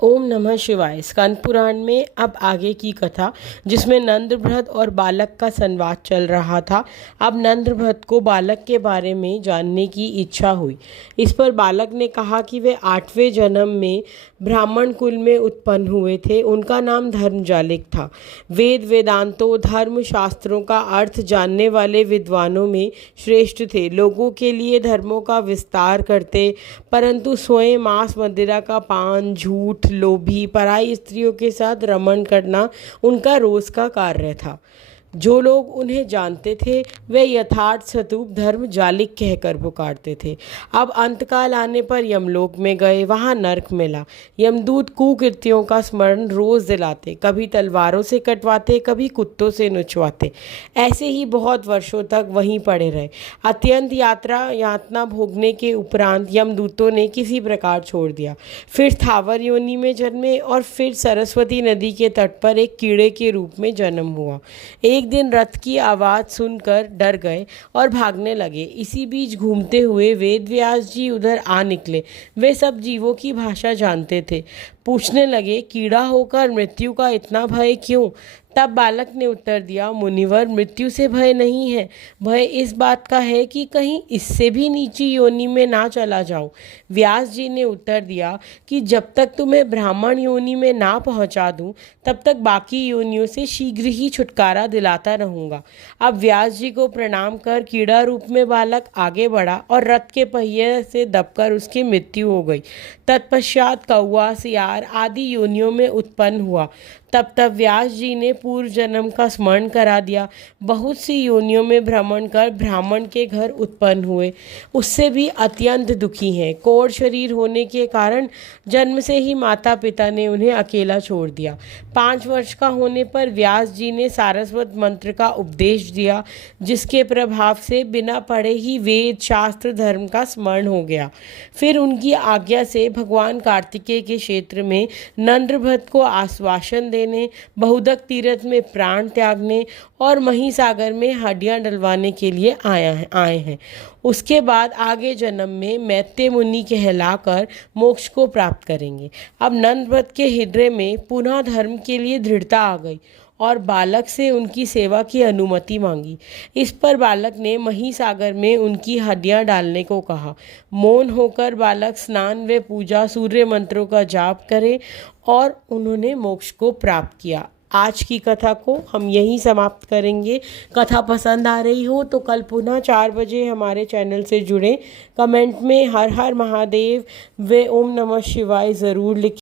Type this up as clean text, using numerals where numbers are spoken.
ओम नमः शिवाय। स्कंद पुराण में अब आगे की कथा, जिसमें नंदभ्रत और बालक का संवाद चल रहा था। अब नंदभ्रत को बालक के बारे में जानने की इच्छा हुई। इस पर बालक ने कहा कि वे 8वें जन्म में ब्राह्मण कुल में उत्पन्न हुए थे। उनका नाम धर्मजालिक था। वेद वेदांतों धर्म शास्त्रों का अर्थ जानने वाले विद्वानों में श्रेष्ठ थे। लोगों के लिए धर्मों का विस्तार करते, परंतु स्वयं मांस मदिरा का पान, झूठ, लोभी, पराई स्त्रियों के साथ रमण करना उनका रोज का कार्य था। जो लोग उन्हें जानते थे वे यथार्थ स्वरूप धर्मजालिक कहकर पुकारते थे। अब अंतकाल आने पर यमलोक में गए, वहां नरक मिला। यमदूत कुकृत्यों का स्मरण रोज दिलाते, कभी तलवारों से कटवाते, कभी कुत्तों से नुचवाते। ऐसे ही बहुत वर्षों तक वहीं पड़े रहे। अत्यंत यातना भोगने के उपरांत यमदूतों ने किसी प्रकार छोड़ दिया। फिर स्थावर योनि में जन्मे और फिर सरस्वती नदी के तट पर एक कीड़े के रूप में जन्म हुआ। एक दिन रथ की आवाज़ सुनकर डर गए और भागने लगे। इसी बीच घूमते हुए वेद व्यास जी उधर आ निकले। वे सब जीवों की भाषा जानते थे। पूछने लगे, कीड़ा होकर मृत्यु का इतना भय क्यों? तब बालक ने उत्तर दिया, मुनिवर, मृत्यु से भय नहीं है। भय इस बात का है कि कहीं इससे भी नीची योनि में ना चला जाऊं। व्यास जी ने उत्तर दिया कि जब तक तुम्हें ब्राह्मण योनि में ना पहुंचा दूं, तब तक बाकी योनियों से शीघ्र ही छुटकारा दिलाता रहूंगा। अब व्यास जी को प्रणाम कर कीड़ा रूप में बालक आगे बढ़ा और रथ के पहिए से दबकर उसकी मृत्यु हो गई। तत्पश्चात कौवा, सियार आदि योनियों में उत्पन्न हुआ। तब व्यास जी ने पूर्व जन्म का स्मरण करा दिया। बहुत सी योनियों में भ्रमण कर ब्राह्मण के घर उत्पन्न हुए, उससे भी अत्यंत दुखी हैं। कोढ़ शरीर होने के कारण जन्म से ही माता पिता ने उन्हें अकेला छोड़ दिया। 5 वर्ष का होने पर व्यास जी ने सारस्वत मंत्र का उपदेश दिया, जिसके प्रभाव से बिना पढ़े ही वेद शास्त्र धर्म का स्मरण हो गया। फिर उनकी आज्ञा से भगवान कार्तिकेय के क्षेत्र में नंदभ्रत को आश्वासन देने, बहुदक तीर्थ में प्राण त्यागने और महिसागर में हड्डियां डलवाने के लिए आए हैं। उसके बाद आगे जन्म में मैत्रेय मुनि कहलाकर मोक्ष को प्राप्त करेंगे। अब नंदभ्रत के हृदय में पुनः धर्म के लिए दृढ़ता आ गई और बालक से उनकी सेवा की अनुमति मांगी। इस पर बालक ने महिसागर में उनकी हड्डियां डालने को कहा। मौन होकर बालक स्नान व पूजा, सूर्य मंत्रों का जाप करे और उन्होंने मोक्ष को प्राप्त किया। आज की कथा को हम यहीं समाप्त करेंगे। कथा पसंद आ रही हो तो कल पुनः 4 बजे हमारे चैनल से जुड़ें। कमेंट में हर हर महादेव व ओम नमः शिवाय ज़रूर लिखें।